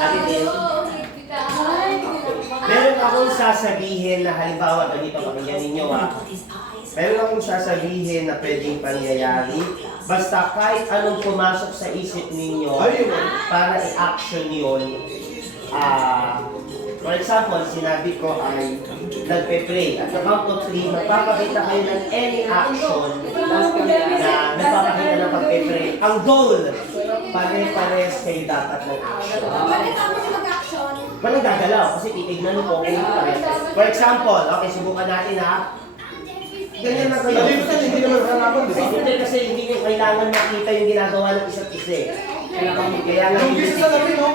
Atitin. Meron akong sasabihin na halimbawa, ganito pakinggan ninyo meron akong sasabihin na pwedeng pangyayari. Basta kahit anong pumasok sa isip ninyo para i-action yun. For example, sinabi ko ay nagpe-pray. At the count of 3, magpapakita kayo ng any action na nagpapakita ng pagpe-pray. Ang goal, pare-pares kayo dapat ng action. Bakit ako mag-action? Walang gagalaw kasi titignan mo kung pares. For example, okay, subukan natin ha. Ganyan na kayo. Hindi naman harapan, di ba? Hindi kasi hindi nyo kailangan makita yung ginagawa ng isa't isa. Kailangan Yung gisa sa labi, no?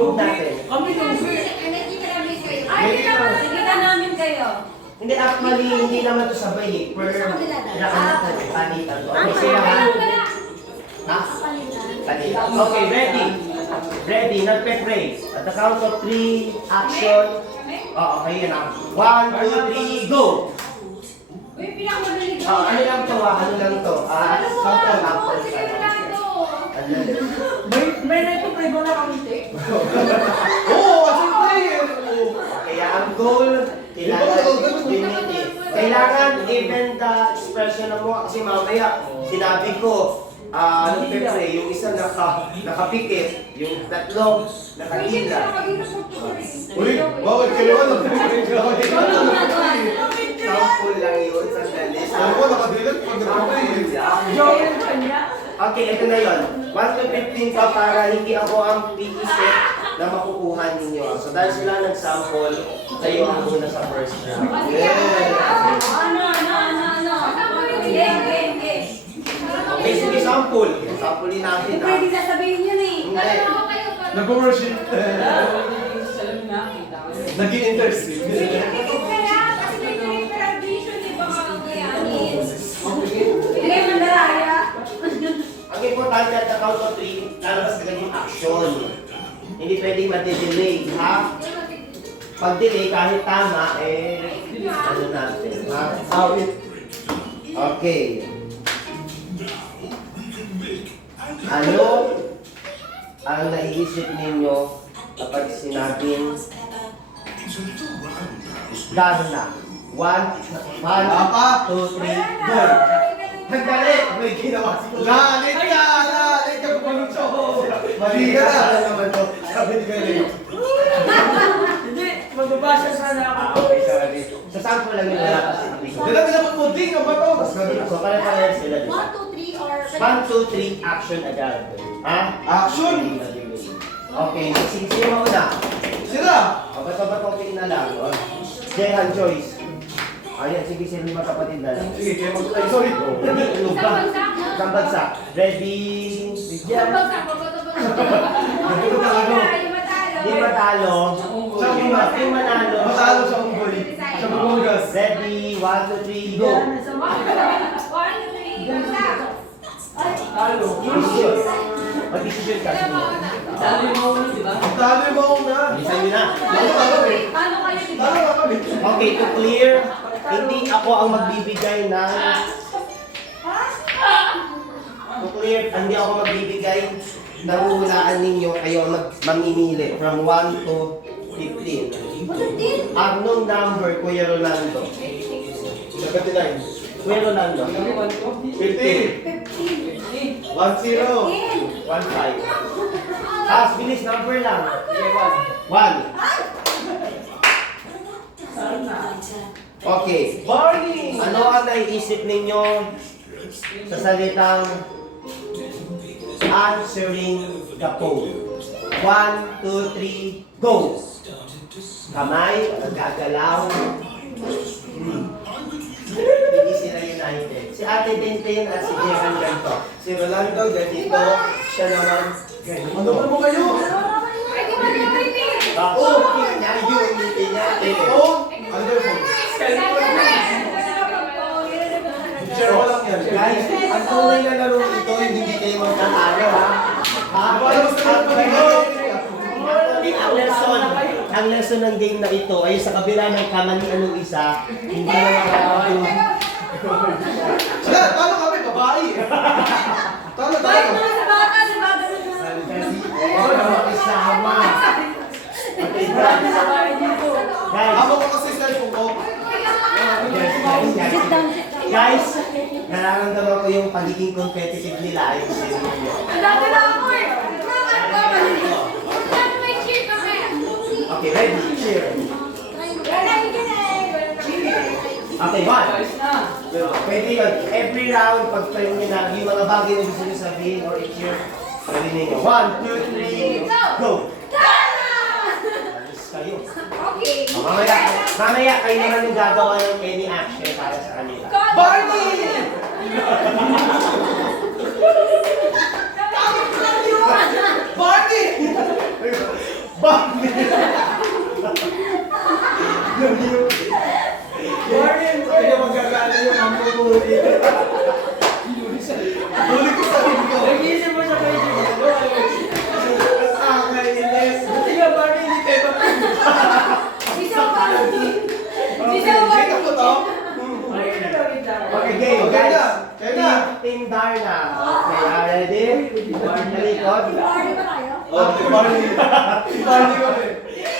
move natin. Nakikita namin kayo. Hindi, actually, hindi naman ito sabay eh. Panitan to. Okay, sila ha? Ha? Panitan. Okay, ready. Ready, nagpe-pray. At the count of 3, action. Oo, kayo na. 1, 2, 3, go! Uy, pinakamadali ko. Ano lang to ano lang to? Sample, sample. May reto-pray ba na kami, te? Oo, siyempre! Kaya ang goal, kailangan even the expression mo kasi mamaya sinabi ko nagpe-pray, yung isang nakapikit, yung tatlong nakatila. Uy, bawal kayo ano? Sample lang yun, sandali. Sabi ko, nakadilat pag nagpapay. Okay, ito na yun. 1 to 15 pa para hindi ako ang piisip na makukuha ninyo. So dahil sila nag-sample, kayo ang muna sa first round. Ano? Game. Okay, sige, sample. Samplein natin ha. Pwede sasabihin yun eh. Hindi. Nag-worship. Nag-i-intercede. Ang importante at the count of 3, lalabas ka yung action. Hindi pwedeng mati-delay, ha? Pag delay, kahit tama, ano natin, ha? Awit. Okay. Ano ang naiisip ninyo kapag sinabing done na? 1, 2, 3, go! Nagdali! May ginawa si Kuya. Nalit ka pumalucho. Mali ka na. Ano naman to? Sabi ni Kuya. Hindi, magbabasa sana ako. Okay, sorry. Sa sample lang yung nalakas sa amin. Dala dapat pudding ang bato. So, pare-parehan sila dito. 1, 2, 3 or... 1, 2, 3, action agad. Ha? Action! Okay, sino mauna? Sila! O, bato-bato na lang. Jehan Joyce. Ayan, sige, sino yung magkapatid na lang. Sige, kaya ay, sorry. Ano ba? Isang bagsak. Ready? Di matalo. Yung manalo. Matalo sa unggoy. Sa Batangas. Ready? 1, 2, 3, go! Talo. Decision. Mag-decision ka. Talo yung mauna, di ba? Talo yung maong na. Bilisan nyo na. Talo eh. Paano kayo, di ba? Talo ka kami. Okay, to clear, hindi ako ang magbibigay ng... To clear, hindi ako magbibigay ng hulaan ninyo, kayo ang mamimili from 1 to 15. Anong number, Kuya Rolando? 79. Kuya Rolando? 50. 15. 1-0. 1-5. Tapos, bilis, number lang. 1. Okay. Barney! Ano ang naiisip ninyo sa salitang answering the phone? 1, 2, 3, go! Kamay, nagagalaw. Hindi sila united. Si Ate Tintin at si Jehan ganito. Si Rolando ganito, siya naman ganito. Ano ba mo kayo? Oo, niya yun, hindi niya. Phone? Underphone. Zero lang yan. Guys, ang tunay na laro ito, hindi kayo magkakalo, ha? Ang lesson ng game na ito ay sa kabila ng kamalian ng isa, hindi na makakalo. Sila, talo kami, babae. Talo Bakit tayo. mga sa bata, nararamdaman ko yung pagiging competitive nila. Ayusin ninyo. Ang dami na ako eh. May cheer kami. Okay, ready? Cheer. Okay, one. Guys na. Pwede yun. Every round, pag frame nyo na, yung mga bagay na gusto nyo sabihin or i-cheer, pwede ninyo. 1, 2, 3, go! Alis kayo. Okay. Mamaya kayo naman yung gagawa ng any action para sa kanila. Barney! Barney! Bakit? Barney! Kaya magkakala yung mamumuli. Huli ko sa ko. Nag-iisip mo sa kayo. Nakakainis. Buti nga Barney, hindi kayo Isa pa. Isa pa. Kita ko to? Okay, game, Okay guys. na. Kaya na. Team Darna. Okay, ready? Barney na likod. Party ba tayo? Oh, si Barney. Si Barney ko eh.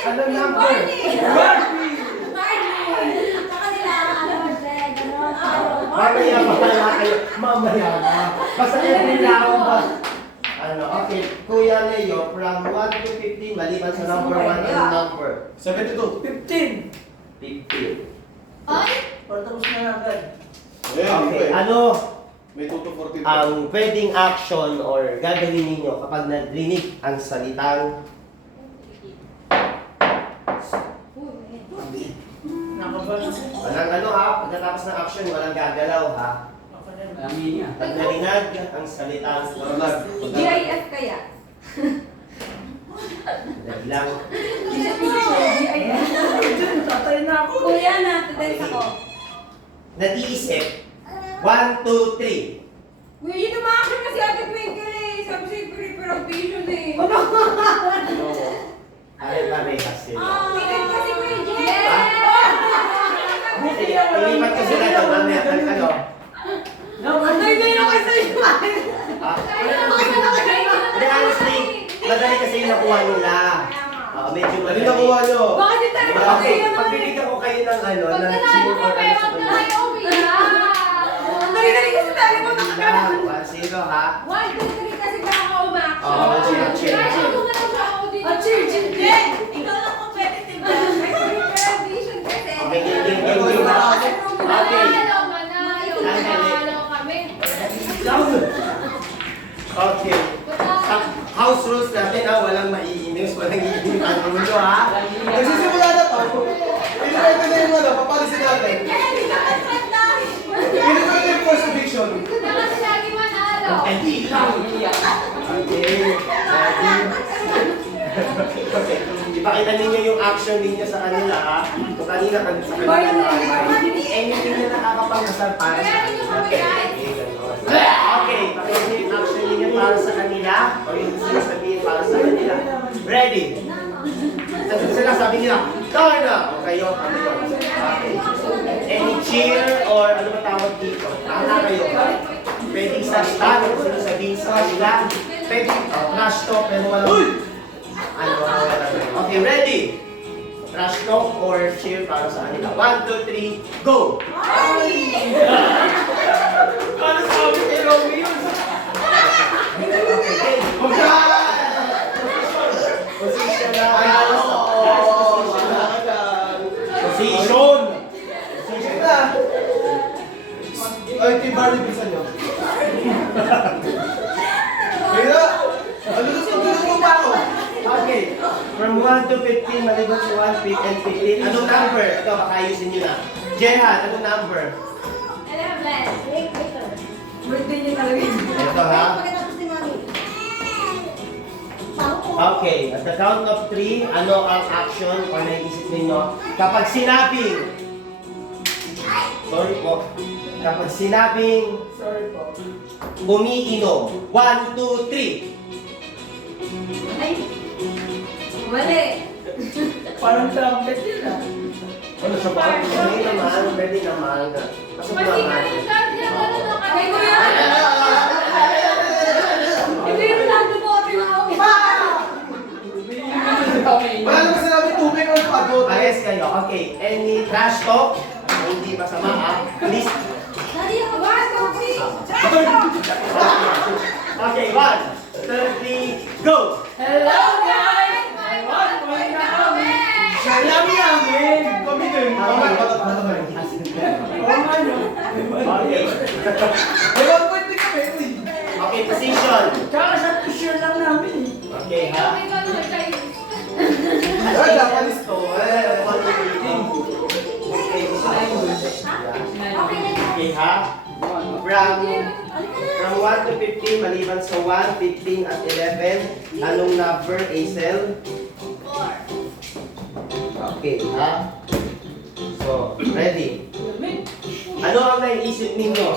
Anong number? Barney! Saka nila, Greg, Mamaya bahala kayo. Mamaya na. Basta every round ba? Ano, okay. Kuya Leo, from 1 to 15, maliban sa number 1, anong number? 72. 15. 15. Ay! Para tapos na agad. Okay, ano May 2 to 14. ang pwedeng action or gagawin ninyo kapag narinig ang salitang Nakabalan. walang ano ha, pagkatapos ng action, walang gagalaw ha. Amin niya. Pag narinig ang salitang GIF kaya? dali lang. GIF. Tatay na ako. Kuya, natadals ako. Nag-iisip. 1, 2, 3. Kuya, yun ang action kasi agad Twinkle eh. Sabi sa'yo, prepare ang patient eh. Pare-parehas sila. Tingnan kasi Kuya Jen. Ilipat ko sila ito mamaya. Ano? Antay na yun ako sa'yo. Ah, Hindi, honestly, madali kasi yung nakuha nila. Medyo Ano madali. nakuha nyo? Bakit yung tayo Okay, kasi pagbibigyan ko kayo ng ano, Pag ng nanalo sino ka, or pero ano sa wag na kanila. kayo umiyak. Dali-dali kasi tayo pa makakala. 1-0 ha. 1, 2, 3 kasi kaka-umaction. Oo, cheer, cheer, Kaya cheer. ako nga lang siya ako dito. cheer, cheer, cheer. Ikaw lang competitive ba? May prepare ang patient kasi. Okay, game. Manalo kami. Okay. Sa house rules natin ha, walang maiinis, walang iinis ang mundo ha. Nagsisimula na to. Pinipwede na yung ano, papalisin natin. Pinipwede yung first eviction. Na kasi lagi manalo. Hindi lang. Okay. Okay. Ipakita ninyo yung action ninyo sa kanila ha. Kung kanina sa kanila. Anything na nakakapangkasal para sa kanila. Okay, pakita yung action ninyo para sa kanila o yung sinasabihin para sa kanila. Ready? Sila sabi nila, Darna! O kayo, ano yun? Okay. Any cheer or ano ba tawag dito? Tama kayo. Pwedeng sa stand o sinasabihin sa kanila. Pwedeng trash talk pero walang okay, ready? Trash talk or cheer para sa kanila. 1, 2, 3, go! Ano sabi kay Romy yun? Okay, game. Position na. Position! Sige na. Ay, kay Barney, bilisan nyo. Kaya, ano gusto mo pa ako? Okay, from 1 to 15, maliban sa 1, 5, and 15. Anong number? Ito, pakayusin nyo na. Jehan, anong number? 11. Birthday niya talaga yun. Ito ha. Okay, at the count of 3, ano ang action o naiisip ninyo? Kapag sinabing, sorry po, kapag sinabing Sorry po. umiinom, 1, 2, 3. Ay, mali. Parang trumpet yun ah. Ano siya ba? Pwede naman, pwede naman. Pasok Mas hindi naman. kami nagkakilala ano na kami. Kuya! Ito yung lalo mo ako tinawag. Wala naman sinabi tubig or pagot. Ayos kayo. Okay, any trash talk? Hindi masama ha? Please. Dali ako ba? Okay, 1, 2, 3, go! Hello guys! May 1 point na kami! Salam namin! Kami din. Mamay, matatay. Oo nga no? Okay. May 1 point din kami. Uy. Okay, position. Tsaka sa t-shirt lang namin eh. Okay, ha? Ay, Japanese to. Eh, Okay, okay, ha? From 1 to 15, maliban sa 1, 15 at 11, anong number, Hazel? 4. Okay, ha? So, ready? Ano ang naiisip ninyo?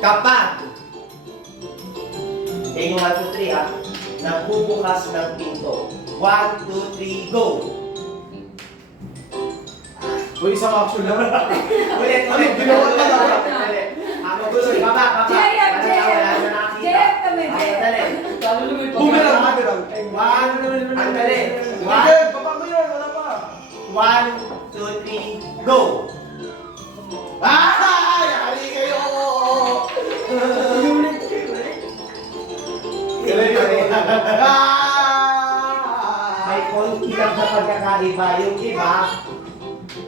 Kapag, okay, yung 1, 2, 3, ha? Nagbubukas ng pinto. 1, 2, 3, go! Uy, isang action lang. Ulit, Ulit, ginawa ka lang. Ako tuloy, baba. JF, Wala na nakakita. JF kami, Okay, JF. dali. Boomerang, boomerang. 1, ang dali. Hindi, baba mo yun, wala pa. 1, 2, 3, go! Ah! Yari kayo! Unit kayo eh. May konti lang na pagkakaiba. Yung iba,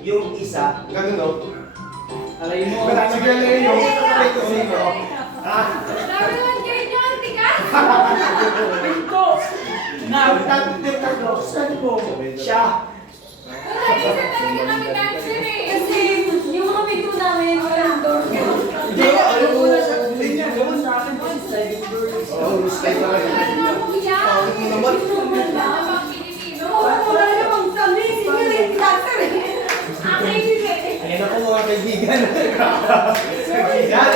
yung isa, Ganun, no? Alay mo. Sige lang yun. Try to see, no? ah, Pinto! Na! tatlo. Saan mo? Siya. Kasi yung mga pinto namin, walang door. Hindi, alam mo na sa linya. Gawin sa akin kasi sliding door. Oh, stay ka lang. Pangit mo naman. Wala namang kami, sige rin, dancer eh. Ayan ako mga kaibigan. Yan.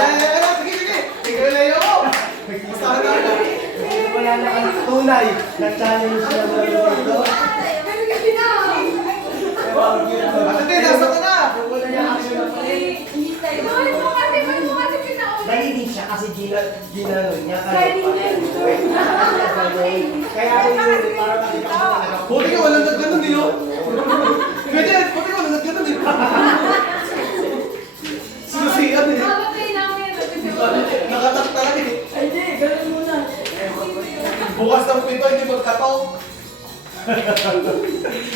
Sige, sige. Sige lang yun. Bastahan na ako. Wala na kang tunay. Nag-challenge siya ng dito. Ate, Tin, nasa ka na. Wala niya action na Dali din siya kasi ginano niya. Kaya rin para makita ko talaga. Buti ka, walang nagganon eh, oh. Ganyan, buti ka, walang nagganon eh. Sinusiyan eh. Nakataktakan eh. Ay, di, ganun muna. Bukas ng pinto, hindi magkataw.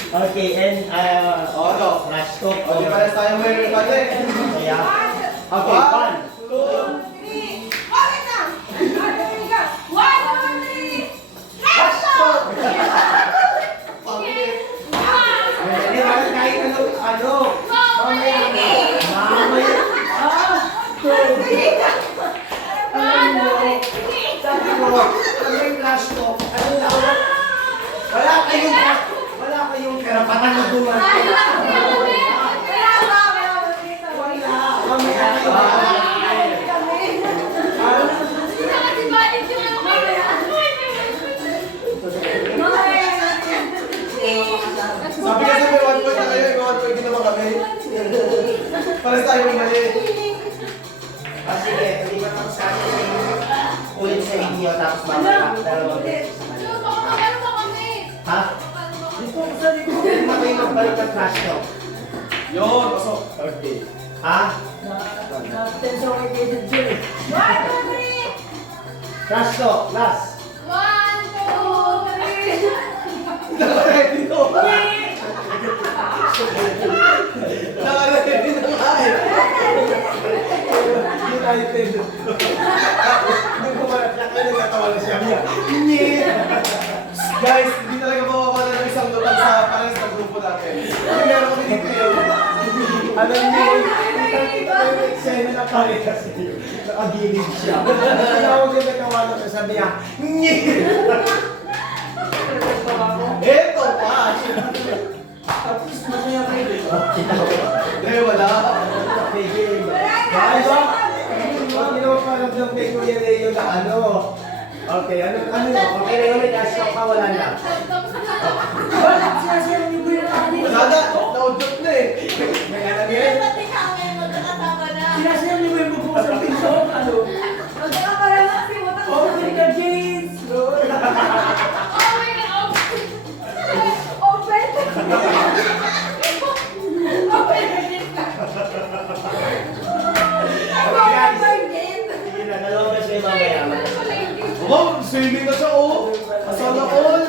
Okay, and Ano? crash talk. O, di pares tayo may pati. Kaya, okay, 1, 2, Hindi naman kahit ano. Mamaya. Sabi ko, ano yung crash talk? Ano na? Wala kayong karapatan na dumating. Mamaya kayo. Sabi kasi may 1 point na kayo, may 1 point din naman kami. Pares tayo may mali. Sige, hindi ka tapos kasi ulit sa inyo tapos mamaya. Dalawang beses. Ha? Dito ko sa likod. Hindi na kayo magbalik ng crash talk. Yun, pasok. Okay. Ha? Na-tenso kay Kaden Jill eh. Crash talk, last. Nakaready to. Nakaready na nga eh. Hindi tayo pwede. Hindi ko pala, kaya nagkatawa na siya. Guys, hindi talaga mawawala ng isang lupag sa pares na grupo natin. Kasi meron kami dito yun. Alam niyo, yung eksena na pare kasi nakagilig siya. Kaya ako din nagkawala sa sabi niya, "Nye!" Eto pa! Tapos masaya kayo eh. Eh, wala. Okay, game. Dahil ba? Huwag niyo naman paramdam kay Kuya Leo na ano. Okay, ano? Okay na yun, may cash talk pa, wala na. Bakit sinasayaw niyo ba yung anin? Wala na, naudot na eh. May alam yun? Sinasayaw niyo ba yung bubukas ng pinto? Ano? Open the gates! Lord! Sige na, dalawang Oh, swimming na siya, oh. Asana all.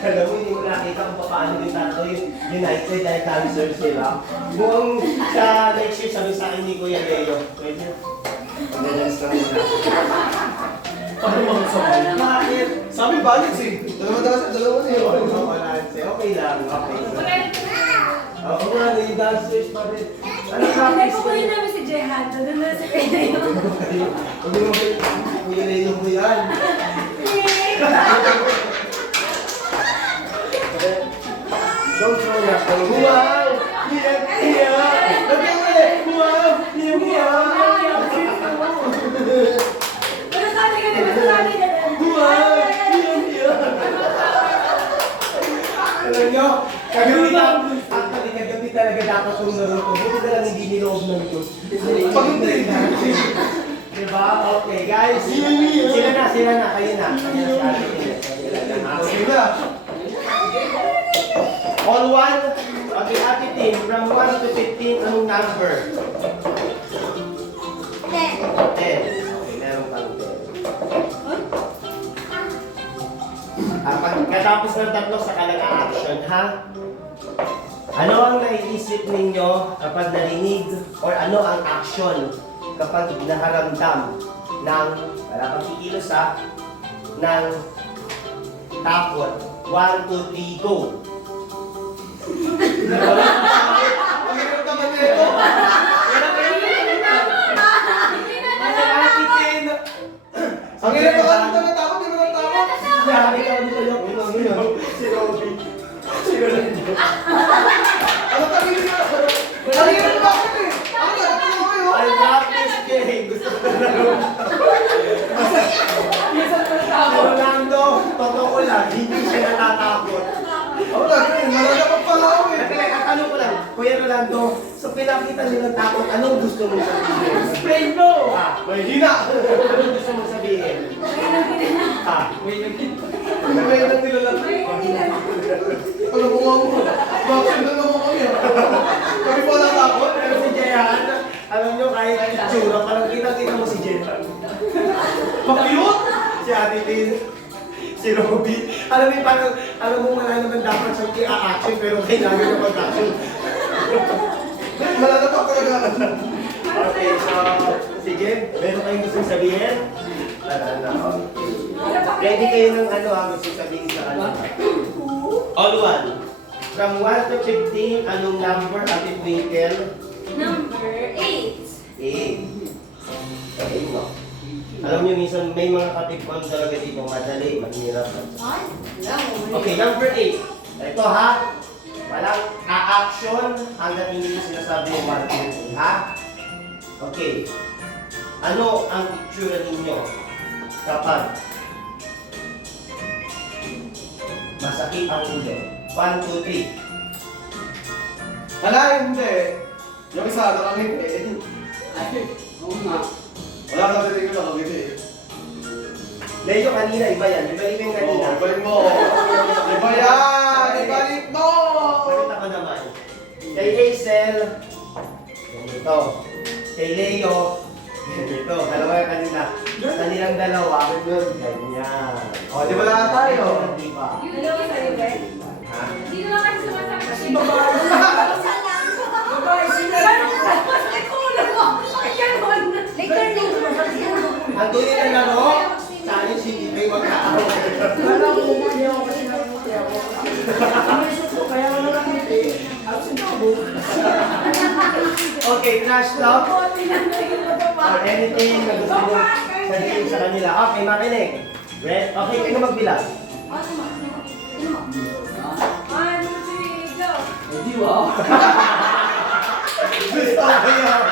Alam mo, hindi mo nakita kung paano yung tatlo yung United ay cancer sila. Buong sa next year, sabi sa akin ni Kuya Leo, pwede. Pag-relax lang muna. Paano makasabay? Bakit? Sabi balance eh. Dalawa niya. Okay lang, okay. Ako nga, yung dancers pa rin. Ano Hindi practice ko ko kunin yun? namin si Jehan. Doon na si Pedro. Huwag mo ba Kuya Leo mo yan? Don't throw that. Wow! Yeah, yeah! Lagyan mo ulit! Wow! Yeah, yeah! Masasali ka din, masasali ka din. Wow! Yeah, yeah! Alam nyo, actually, kagabi talaga dapat itong laro ko. Buti na lang hindi niloob ng Diyos. Pag-intay. Diba? Okay, guys. Sila na. Kayo na. Kayo na si Ate Tina. Sige na. All one. Okay, Ate Tin, from 1 to 15, anong number? 10. Okay, meron kang 10. Pagkatapos ng tatlo, saka lang ang action, ha? Ano ang naiisip ninyo kapag narinig or ano ang action kapag naharamdam ng, wala pang kikilos ha, ng takot? 1, 2, 3, go! Ang hirap naman nito. Ang hirap naman nito na tama, di ba ng tama? Sabi ka dito yung si Robby. Si Rolando. Ano tabi niya? Ang hirap naman ako eh. Ako na, ito kayo. I love this game. Gusto ko na Si Rolando, totoo lang, hindi siya natatakot. Ako na, malalaman pala ako eh. At tanong ko lang, Kuya Rolando, sa pinakita nilang takot, anong gusto mong sabihin? Explain mo! Hindi na! Anong gusto mong sabihin? Ano ba yung nilalang? Ano mo nga mo? Bakit na naman kami ah? Kami pa natakot? Pero si Jehan, alam nyo, kahit itsura, parang kita-kita mo si Jehan. Pakiyot! Si Ate Tin, si Robby. Alam mo, parang, alam mo, wala naman dapat siyang i-action, pero kailangan na mag-action. Malalapak talaga. Okay, so, sige, meron kayong gusto sabihin? Ready kayo ng ano ang gusto sabihin sa kanila? All one. From 1 to 15, anong number, Ate Twinkle? Number 8. 8. Okay, no. Alam niyo, minsan may mga katipon talaga dito, madali, mahirap. Okay, number 8. Ito ha, walang a-action hanggang hindi nyo sinasabi yung marking, ha? Okay. Ano ang itsura ninyo kapag masakit ang ulo? 1, 2, 3. Wala, hindi. Yung isa, nakangiti. Wala ka sa tingin nakangiti. Medyo kanina, iba yan. Iba yung kanina. Oo, ibalik mo. Iba yan! Ibalik mo! Pakita ko naman. Kay Hazel, ganito. Kay Leo, ganito. Dalawa yung kanina. Kanilang dalawa, ganyan. O, di ba lahat tayo? Di ba? Dalawa sa'yo, Ben. Ha? Dito lang kasi sumasama kasi Babae sila. Tapos ikulo mo. Ay, ganun. Ang tuloy na laro, challenge hindi kayo magkakaroon. Okay, trash talk or anything na gusto mo sabihin sa kanila. Okay, makinig. Okay, kayo magbilang. 1, 2, 3, go! Gusto ko yun.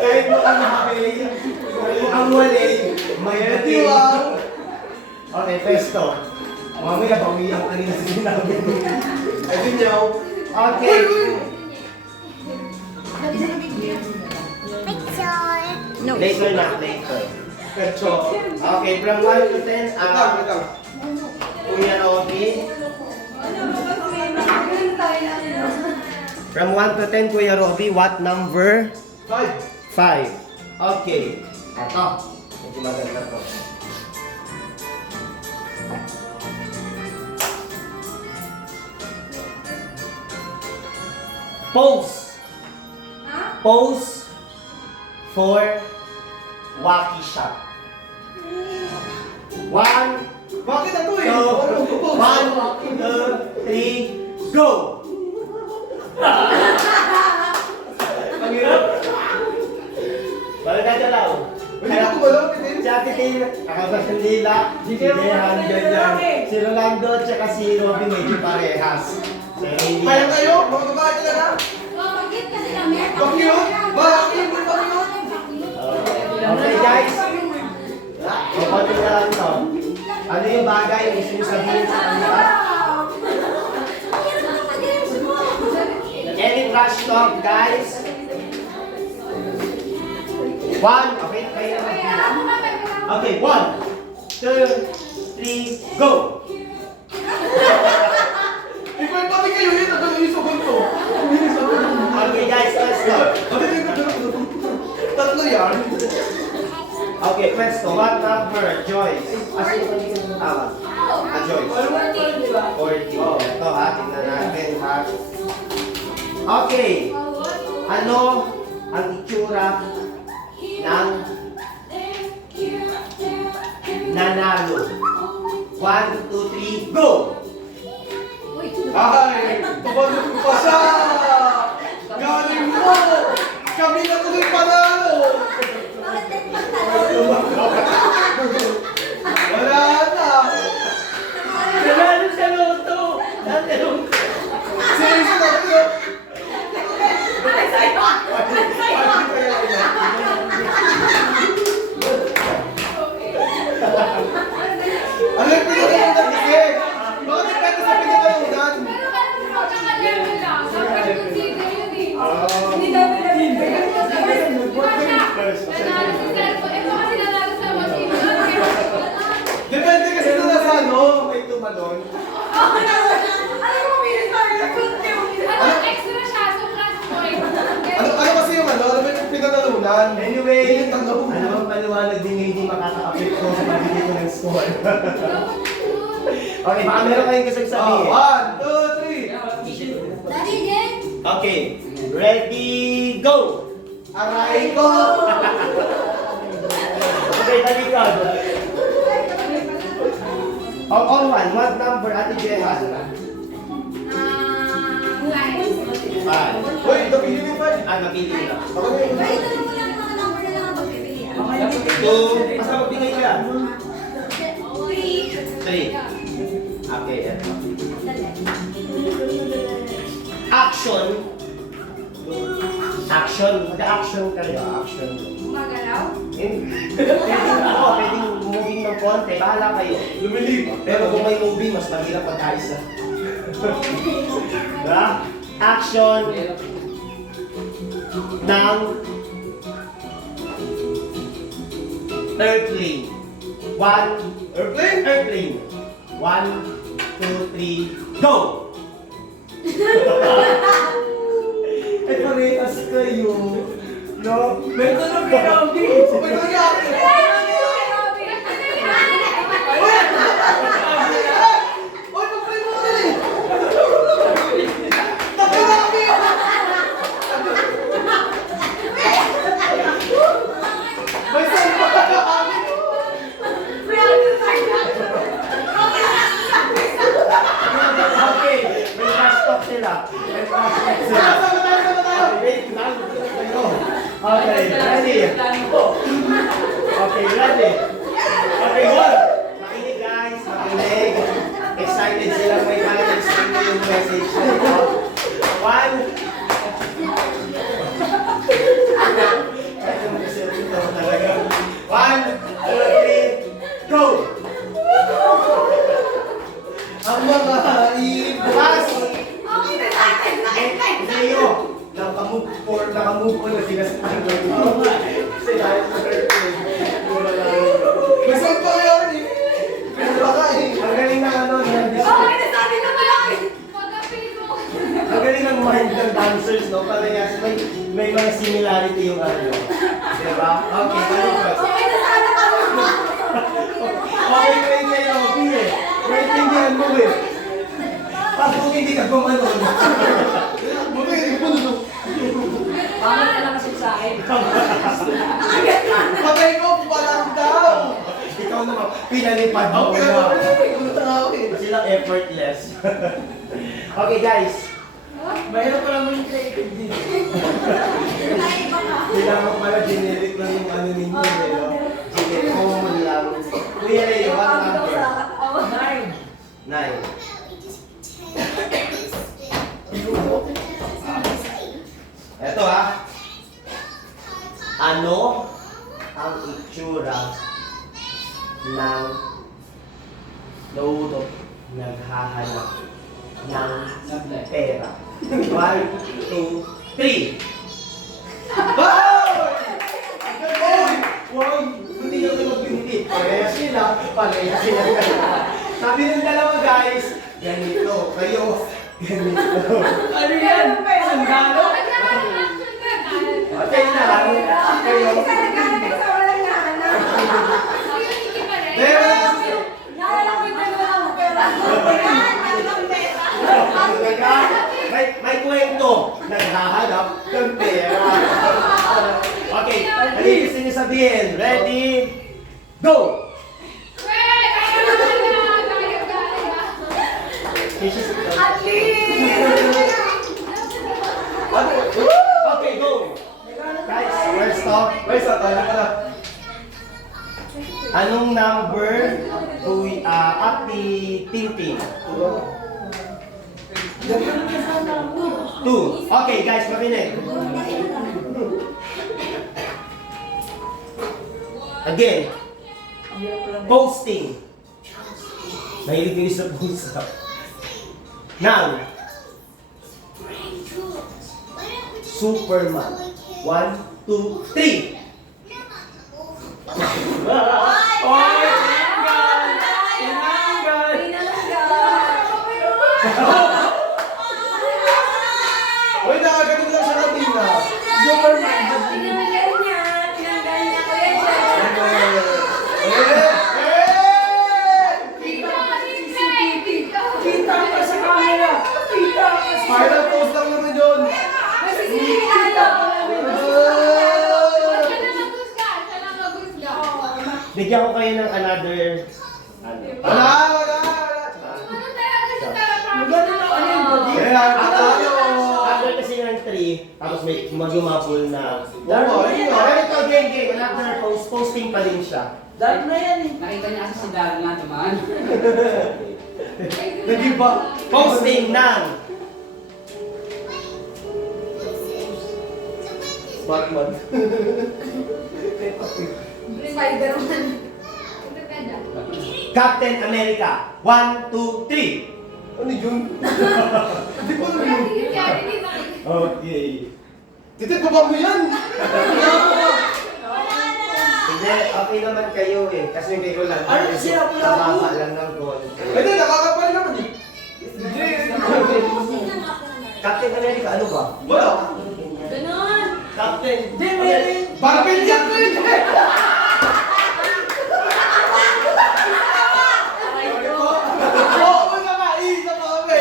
Kahit mukhang nakapili, mukhang wali, may Diwang. Okay, pesto. Mamaya, bawiyan kanina sa sinabi. Ay, di niyaw. Okay. No. Later na, later. Pecho. Okay, from 1 to 10, Wait lang, wait lang. Kuya Robby. From 1 to 10, Kuya Robby, what number? 5. 5. Okay. Ito. Medyo maganda to. Pose. Ha? Pose for wacky shot. 1, Bakit ako eh? So, Ano ko? 1, 2, 3, go! Ang hirap. Balik ka dalaw. Hindi ko gumalaw, Titin. Si Ate Tin, nakabas ng dila. Si Jehan, ganyan. Si Rolando, tsaka si Robin, medyo parehas. Si Ray. Kaya kayo? Mga babae talaga? Bakit kasi kami? Bakit? Bakit? Bakit? Okay guys. Kapatid na lang to. Ano yung bagay yung gusto nyo sabihin sa kanila? Any trash talk guys? 1, okay, kayo naman. Okay, 1, 2, 3, go! Ikaw yung pati kayo yun. Ano yung isa ko? Okay guys, let's go. Tatlo yan. Okay, pwesto. What number? Joyce. Asa yung kanina yung tawag? Joyce. 40. Ito ha, tingnan natin ha. Okay. Ano ang itsura ng nanalo? 1, 2, 3, go! Ay, tumalog pa siya! Galing mo! Kami na tuloy panalo! Wala na! Nanalo sa loto! Nanalo! Seryoso na ito! Ano yung pinagalunan kasi? Bakit depende sa pinagalunan? Depende kasi na sa ano. May tumalon. Ano kasi yung ano? Ano ba yung pinagalunan? Anyway, Yung tanong. ano bang paliwanag din na hindi makaka-apit ko sa pagbigay ko ng score? Okay, baka meron kayong gusto sabihin. 1, 2, 3. Daddy, Jen. Okay, ready, go! Aray ko! Okay, talikod. On one, what number, Ate Jehan? 5. Uy, napili mo pa. Napili na. Baka may Ay, tanong mo lang yung mga number na lang ang pagpipilian. 2, basta magbigay ka. 3. 3. Okay, eto. Action. Action. Mag-action kayo. Action. Magalaw? Pwedeng ako, pwedeng moving ng konti. Bahala kayo. lumilip. Pero kung may moving, mas mahirap pagkaisa. Diba? Action ng airplane. Airplane? Airplane. 1, 2, 3, go! Ay, parehas kayo. No? May tanong kay Robby. May nangyari. Uy, mag-play mo ulit eh. Nakarami ako. May salpa ka na kami. Okay, may fast talk sila. May fast talk sila. Sama tayo. Wait lang, kayo. Okay, ready? Okay, ready? Okay, one. Makinig guys, makinig. Excited sila may explain yung message nito. 1. Talaga. 1, 2, 3, go! Ang mga ibas. Leo, nakamove on na sila sa tanggol. Sila sa birthday. Mura lang. May salpa ka yan eh. May baka eh. Ang galing ng ano, ang galing ng mind ng dancers, no? Parehas, may mga similarity yung ano. Diba? Okay, balik ko. gumanon. Buti, hindi ko nung. Bakit ka lang kasi sa akin? Patay ko, palang daw. Ikaw naman, pinalipad mo Ako na. Kumusta nga ako eh. Sila effortless. Okay guys, Mahirap pa naman yung creative dito. sila mo pala generic lang yung ano ninyo eh, no? Generic, common lang. Kuya Ray, what number? 9. Eto ha. Ano ang itsura ng lolo naghahanap ng pera? 1, 2, 3. Wow! Hindi nyo ito magbinti. Parehas sila. Parehas sila. Sabi ng dalawa guys, ganito. Kayo, ganito. Ano yan? Sandalo? Okay na lang. Kayo. Isa naghanap sa walang nahanap. Pero, Naalala ko yung wala mo pera. May kwento. Naghahanap ng pera. Okay, halika gusto niyo sabihin. Ready? Go! At least! Okay, go! Guys, first stop. wait, sa tayo pala. Anong number Ate Tintin? 2. Okay, guys, makinig. Again, posting. Mahilig kayo sa post. Now, Superman. 1, 2, 3. Oy! Tinanggal! Uy, nakaganon lang siya kanina. Superman! Tinanggal niya Kuya Jen. Kita ka sa camera! Kita ka sa Final post lang naman yun. Bigyan ko kayo ng another... Wala, wala. Maganda na ano yung body? Kaya, tayo. After kasi ng 3, tapos may magumabol na... Oo, ayun nga. Pero ito, game. Another posting pa rin siya. Dark na yan eh. Nakita niya kasi si Darren nga tumaan. Nag-iba. Posting ng... Batman. Spider-Man. Captain America. 1, 2, 3. Ano yun? Hindi ko alam yun. Okay. Titip ba mo yan? Hindi, okay naman kayo eh. Kasi hindi ko lang. Ano siya, pula ako? Tababa lang ng goal. Hindi, nakakapal naman eh. Captain America, ano ba? Wala. Ganon. Captain. Hindi, meron. Barbell yan ko yun. Oo, wala ka. Isa pa kami.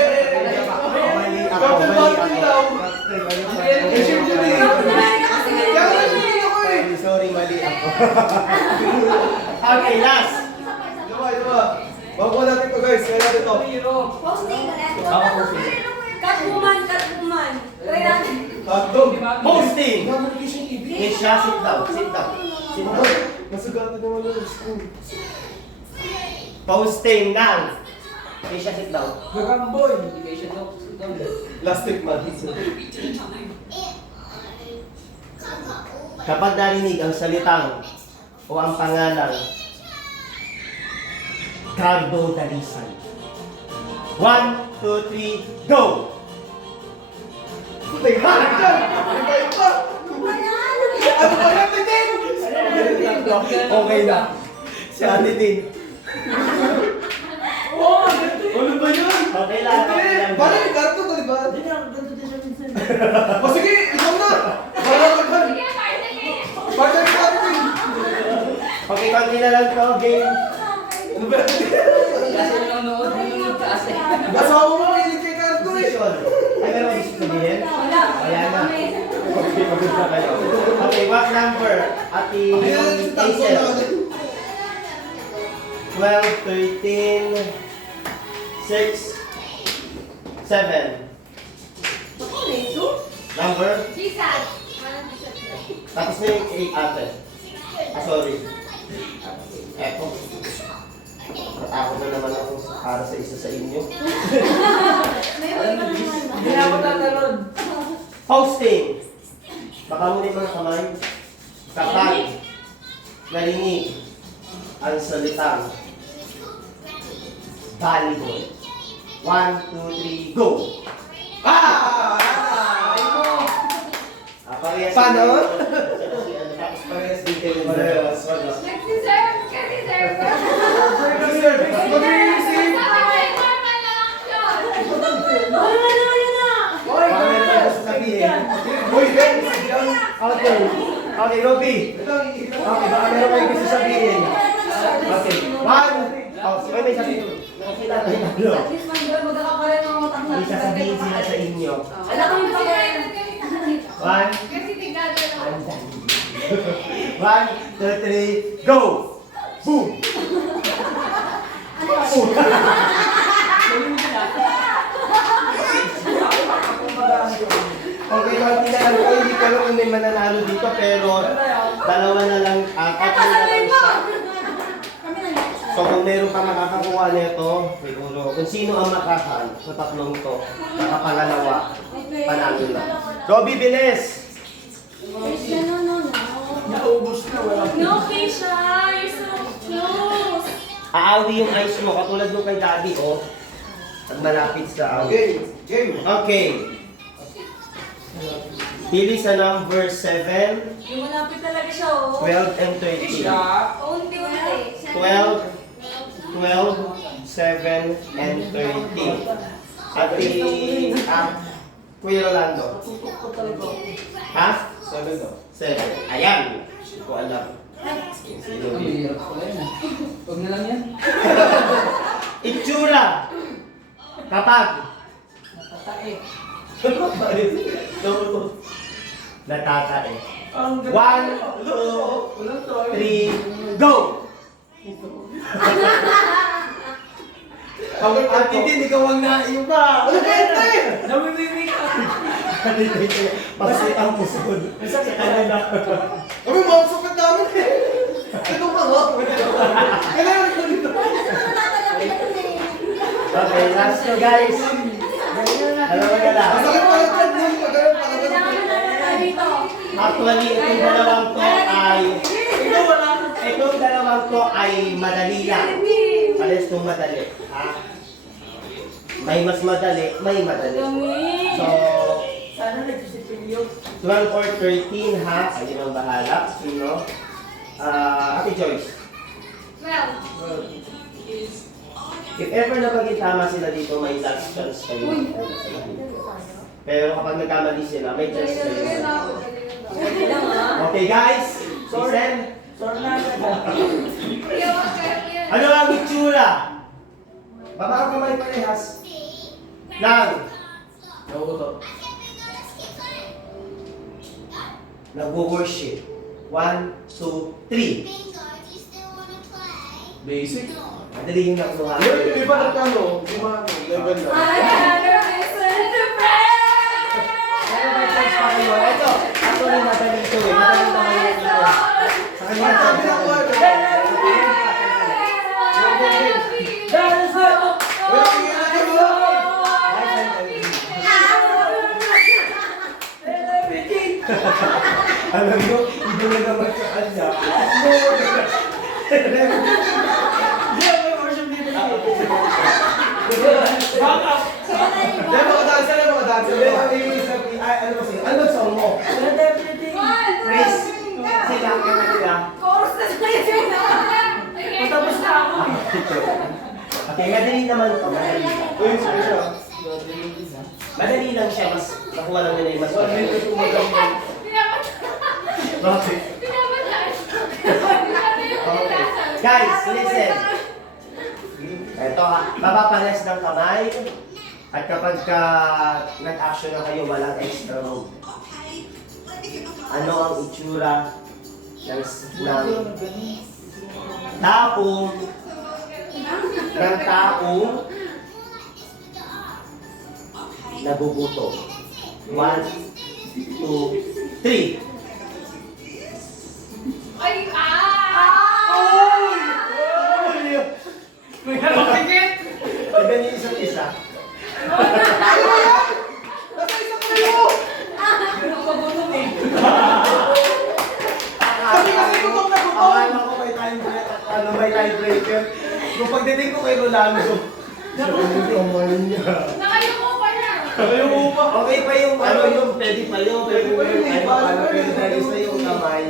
Mali ako, Captain mali Marvel ako. daw. Captain, mali ako. Eh, sure yun eh. Kaya nga yun ako eh. Sorry, mali ako. Okay, last. Diba. Bago natin to guys. Kaya natin to. Posting na lang. Ako posting. Catwoman. Try natin. Tatlong. Posting. Naman kasi yung ibig. Misha, sit down. Sit down. Sit down. Masugatan naman yung school. Posting ng. Misha, sit down. Gagamboy. Hindi kayo siya doon. Plastic man. Kapag narinig ang salitang o ang pangalang Cardo Dalisan. 1, 2, 3, go! Teka, dyan! Iba-iba! Ano ba yan, Titin? Okay na. Si Ate Tin. Oo, ganito eh. Ano ba yun? Okay lang. Okay lang. Parang yung karto to, di ba? Hindi na, ganito din siya minsan. O sige, ikaw na! Parang maghan! Parang sa atin! Okay, konti na lang to. Game. Ano ba yan? Kasi nanonood kasi. Asawa mo, mahilig kay karto decision. Ay, meron gusto sabihin? Wala. Wala na. Okay, pagod na kayo. Okay, what number? Ati Ayan, si Tango Hazel. na. 12, 13, 6, 7. Number? Jesus. Tapos na yung 8 ate. Ah, sorry. Eto. Ako na naman ako para sa isa sa inyo. May way pa naman. Hindi na ako tatalon. Posting. Baka mo na yung mga kamay. Kapag narinig ang salitang volleyball. 1, 2, 3, go! Parehas Paano? Tapos parehas din kayo. Parehas, wala. Nag-deserve ka, deserve ka. Mag-receive! Sabi ko, normal lang yun. Wala na, yun na. Paano na gusto sabihin? Uy, Ben! Okay. Okay, Robby. Okay, baka meron kayo gusto sabihin. Okay. 1. Oh, si may sabihin. Nakita tayo na. At least magkakaparin ng utak May natin. sasabihin sila sa inyo. Wala kami pa kaya. 1. Kasi tigado lang. 1, 2, 3, go! Boom! Okay, konti na lang po. Hindi ko alam kung may mananalo dito, pero dalawa na lang. Tatlo na lang siya. Kami na lang. So kung meron pa makakakuha nito, siguro, kung sino ang makakaan sa tatlong to, nakapangalawa, panalo na. Robby, bilis! Krisha, no, no, no. Naubos na, wala. No, Krisha, you're so close. Aawi yung eyes mo, katulad mo kay Daddy, oh. Pag malapit sa awi. Okay, game. Okay. Pili sa number 7, Yung malapit talaga siya, oh. 12, and 13. Unti-unti. 12, 7, and 13. At Kuya Rolando. Ha? 7 daw. 7. Ayan. Hindi ko alam. Sino Ang din? hirap pala yan. Huwag na lang yan. Itsura. Kapag. Natatae. Natatae. 1, 2, Walang to. 3, go! Ang hindi ikaw ang naiba. Namimimik ako. Basta ang pusod. Sa kanila. Kami, mga sukat namin eh. Ito ka nga. Kailangan ko dito. Okay, last two guys. Dalawa na lang. Masakit pala ito. Magkaroon pala ito. Kailangan na tayo dito. Actually, itong dalawang to ay... Itong dalawang to ay madali lang. Pares itong madali. Ha? May mas madali, may madali. Dumi. So, Sana nagsisipilyo. 12 or 13 ha? Ayun ang bahala. Sino? Ate Joyce. Well, If ever na maging tama sila dito, may last chance kayo. Pero kapag nagkamali sila, may chance kayo. Okay lang, ah. Okay guys, listen. Sorry na. Ano ang itsura? Baba ang kamay parehas. Nang Nauuto. nagwo-worship. 1, 2, 3. Basic. Madali yung nakuha. Di ba nagkano? Di ba level na? I had a reason to pray. Pero may chance pa kayo. Ito, actually madali ito eh. Madali naman ito. Sa kanya Sabi na ko. Dance up! Wala tingin na ko. Alam nyo, hindi na naman sa kanya. Hindi ako may worship dito. Back up! Dahil mga dancer na mga dancer. Sabi ang ibig sabihin, ay ano kasi, ano song mo? Wala everything. Chris, sila ka na nila. Chorus na tayo. Matapos na ako. Okay, madali naman ito. Madali lang. Uy, sige siya. Madali lang siya, mas nakuha lang nila yung mas madali. Bakit? Okay. Guys, listen. Ito ha, babapares ng kamay. At kapag nag-action na kayo, walang extra move. Ano ang itsura ng taong naguguto? 1, 2, 3. Ay, May halong tikit! Tignan niyo isa't isa. Nasa isang kayo! Kasi gutom na gutom! Akala ko may tiebreaker. Kung pagdating ko kay Rolando, kamay niya. nakayuko pa na. Kayo mo pa! Okay pa yung pwede pa yung, Pwede pa yun, eh. pero yung kamay.